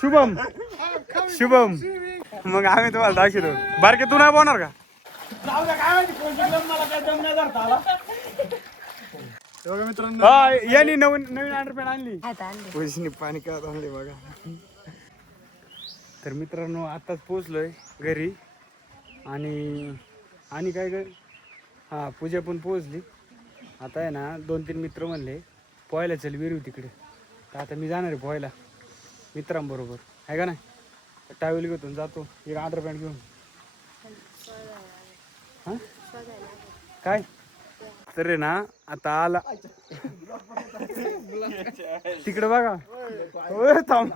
शुभम शुभम मग आम्ही तुम्हाला दाखवतो. बारके तू नाही बोलणार का? मित्रांनो यांनी नवीन नवीन अंडरपॅन्ट आणली. पैशाने पाणी करत आणले बघा. तर मित्रांनो आताच पोचलोय घरी आणि काय कर हा पूजा पण पोहोचली. आता आहे ना 2-3 मित्र म्हणले पोहायला चल विरू तिकडे. तर आता मी जाणार आहे पोहायला मित्रांबरोबर आहे का नाही. टावेल घेऊन जातो एक अंडरपॅन्ट घेऊन. हां काय तर आहे ना आता आला तिकडे बघा. थांब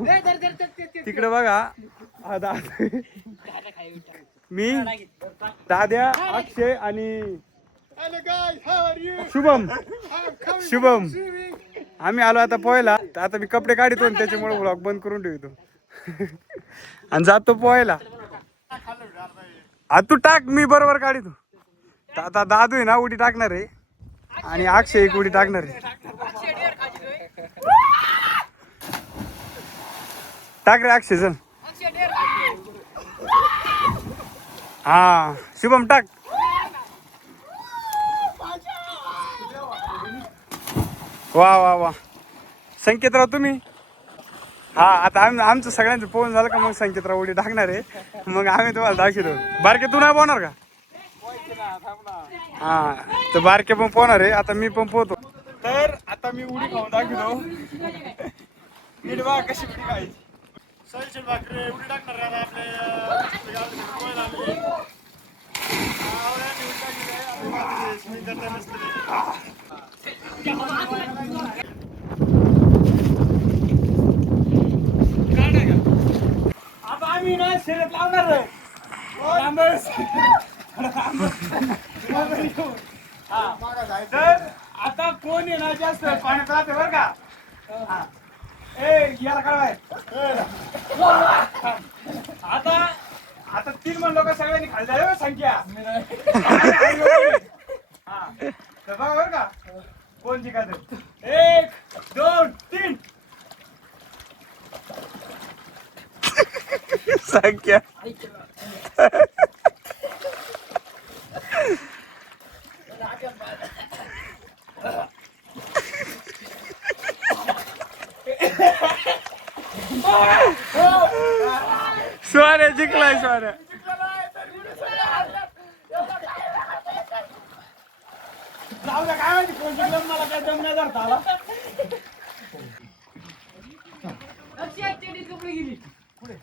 तिकडे बघा. मी दाद्या अक्षय आणि शुभम शुभम आम्ही आलो आता पोहायला. आता मी कपडे काढतो आणि त्याच्यामुळे व्लॉग बंद करून ठेवतो आणि जातो पोहायला. तू टाक मी बरोबर काढतो. आता दादू आहे ना उडी टाकणार आहे आणि अक्षय एक उडी टाकणार आहे. टाक रे अक्षय चल. हा शुभम टाक. वा वा वा संकेतराव तुम्ही. हा आता आमचं सगळ्यांचं पोहून झालं का मग संकेतराव उडी टाकणार आहे. मग आम्ही तुम्हाला दाखवतो. बारके तू नाही पोहणार का? हा तर बारके पण पोहणार आहे. आता मी पण पोहतो. तर आता मी उडी खाऊन दाखवतो. नीट बघा कशी उडी खायची. उडी टाकणार आता आम्ही ना शर्यत लावणार. तर आता कोण आहे ना जास्त पाण्यात राहते बरं का. याला काय आता आता 3 मन लोक सगळ्यांनी खाली झाले संख्या. हा तर बघा बरं का कोण जिंकत. 1 2 3 संख्या. स्वाऱ्या जिंकलाय स्वाऱ्या. काय माहिती कोण जिंकलं मला काय जमण्या धरता आला. गेली पुढे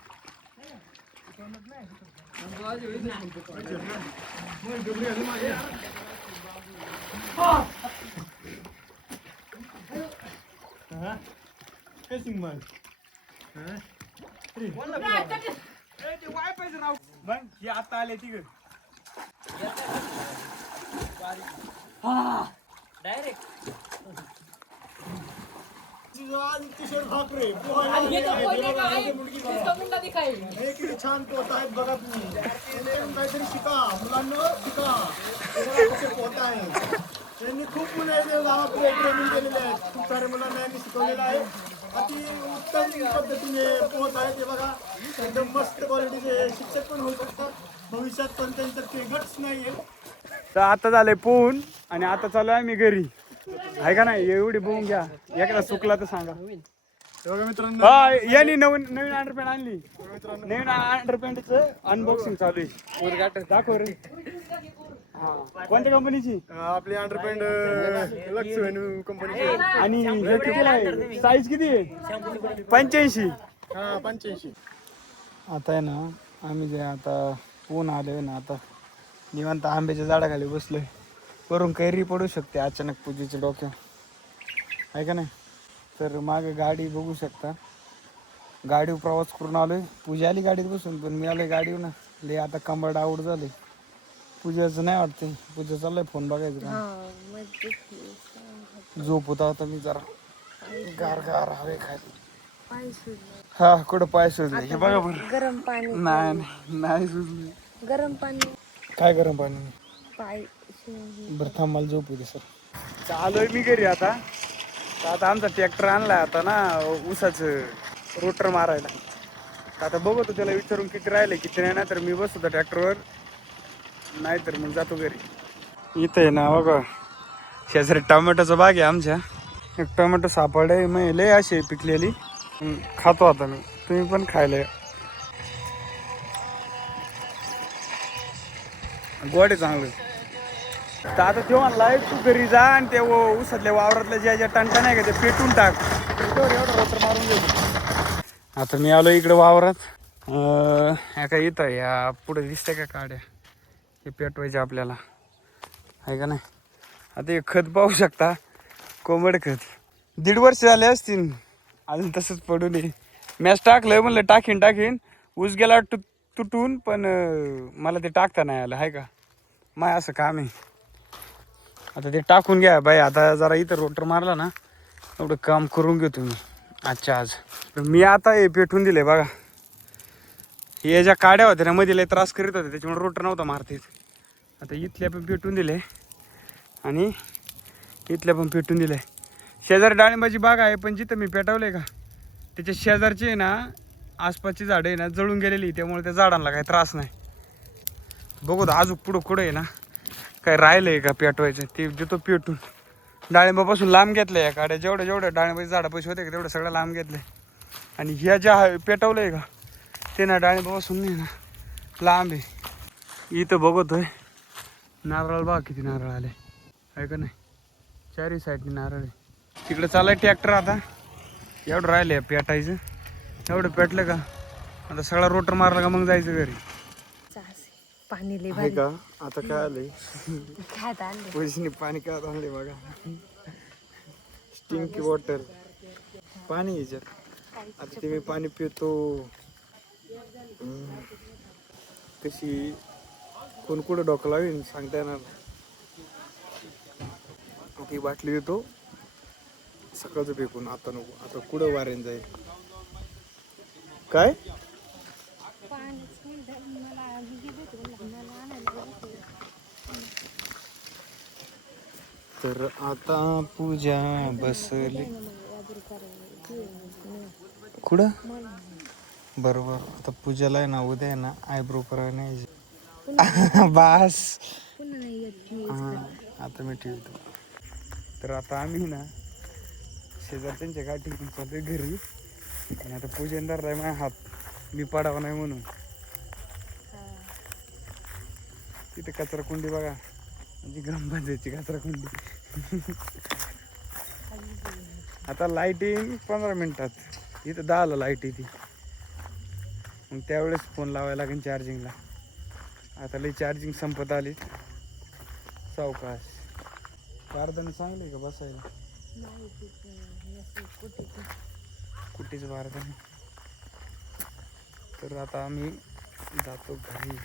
आता आले तिकडे डायरेक्ट किशोर ठाकरे छान पोहत आहेत बघा तुम्ही. काहीतरी शिका मुलांना शिका कसे पोहत आहे. त्यांनी खूप मुलं गावाकडे ट्रेनिंग केलेले आहेत. खूप सारे मुलांना यांनी शिकवलेलं आहे. अति उत्तम पद्धतीने पोहत आहे ते बघा. एकदम मस्त क्वालिटीचे शिक्षक पण होऊ शकतात भविष्यात पण त्यांच्यात गट्स नाहीये. तर आता झालंय पोहून आणि आता चालू आहे मी घरी आहे का नाही. एवढी पोहून घ्या एखादा चुकला तर सांगा. मित्रांनो यांनी नवीन नवीन अंडरपॅन्ट आणली. नवीन अंडरपॅन्टचं अनबॉक्सिंग चालू आहे. उद्घाटन दाखव रे. हा कोणत्या कंपनीची? आपली अंडरपॅन्ट लक्स व्हेन्यू कंपनीची. आणि हे कितीला आहे? साईज किती आहे? 85. हा 85. आता आहे ना आम्ही जे आता ऊन आलोय ना आता निवांत आंब्याच्या झाडाखाली बसलोय. वरून कैरी पडू शकते अचानक पूजेच्या डोक्यावर आहे का नाही. तर मागे गाडी बघू शकता. गाडीवर प्रवास करून आलोय. पूजा आली गाडीत बसून पण मी आलोय गाडीवर ना. लय आता कंबरड आऊट झाले. पूजाचं नाही वाटते. पूजा चाललंय फोन बघायचं का. झोप होता आता मी जरा गार गार हवे खाली. हा कुठं पाय सुजले हे बघा बरं. गरम पाणी नाही सुजले. गरम पाणी काय गरम पाणी पाय बरं थांब मला झोपू दे सर. चालोय मी घरी आता. आता आमचा ट्रॅक्टर आणलाय आता ना ऊसाचं रोटर मारायला. आता बघतो त्याला विचारून किती राहिले किती नाही ना, तर मी बसतो ट्रॅक्टरवर, नाही तर मग जातो घरी. इथं आहे ना बघा शेजारी टोमॅटोचा बाग आहे आमच्या. एक टोमॅटो सापडे मग लय अशी पिकलेली. खातो आता मी, तुम्ही पण खायला या. गोड आहे चांगलं. तर आता तो म्हणलाय तू घरी जा आणि ते उसातल्या वावरातल्या ज्या टणका नाही का ते पेटून टाक, एवढं रोटर मारून देतो. आता मी आलो इकडे वावरात. ह्या काय इथं या पुढे दिसतंय का काड्या, हे पेटवायचे आपल्याला आहे का नाही. आता हे खत पाहू शकता, कोंबड खत 1.5 वर्ष झाले असतील अजून तसंच पडून आहे. मॅच टाकलं म्हणलं टाकीन ऊस गेला तुटून, पण मला ते टाकता नाही आलं आहे का. माय असं काम आहे. आता ते टाकून घ्या बाई. आता जरा इथं रोटर मारला ना, एवढं काम करून घेतो मी आजच्या आज. मी आता हे पेटवून दिले बघा. हे ज्या काड्या होत्या ना मध्ये लय त्रास करीत होते, त्याच्यामुळे रोटर नव्हता मारते. आता इथल्या पण पेटवून दिले आणि इथल्या पण पेटवून दिले. शेजारी डाळिंबाची बाग आहे, पण जिथं मी पेटवले का त्याच्या शेजारची आहे ना आसपासची झाडं आहे ना जळून गेलेली, त्यामुळे त्या झाडांना काही त्रास नाही. बघू अजून पुढं आहे ना काय राहिलंय का पेटवायचं, ते देतो पेटून. डाळिंबापासून लांब घेतलंय या काड्या, जेवढं डाळिंबाची झाडं पैसे होते का तेवढं सगळं लांब घेतलंय. आणि ह्या ज्या पेटवलंय का ते ना डाळिंबापासून नाही ना लांब आहे. इथं बघतोय नारळ बघा किती नारळ आले आहे का नाही, चारी साईडनी नारळ आहे. तिकडे चालाय ट्रॅक्टर. आता एवढं राहिलं पेटायचं, एवढं पेटलं का आता सगळा रोटर मारला का मग जायचं घरी. पाणी लय आहे का. आता काय आलंय खात आणले. पैशाने पाणी काय आणले बघा, स्टिंकी वॉटर पाणी याच्यात. आता ते मी पाणी पितो. कशी कोण कुठं डोकं लावीन सांगता येणार. ती बाटली देतो सकाळचं फेकून, आता नको. आता कुठं वारेन जाईल काय. तर आता पूजा बसली कुठं. बरोबर. आता पूजाला आहे ना उद्या आहे ना आयब्रो करायला यायचे. बास आता मी ठेवतो. तर आता आम्ही ना शेजारच्या गाठी चालतोय घरी. आणि आता पूजेंदार राय माझ्या हात मी पडावा नाही म्हणून. तिथे कचरा कुंडी बघा, म्हणजे ग्रामपंचायतची कचरा कुंडी. आता लाईटिंग 15 मिनिटात, इथं 10ला लाईट येते. मग त्यावेळेस फोन लावायला लागेल चार्जिंगला. आता लई चार्जिंग संपत आली. सावकाश बारदाने चांगले का बसायला, कुठेच बारदाने. तर आता आम्ही जातो घरी.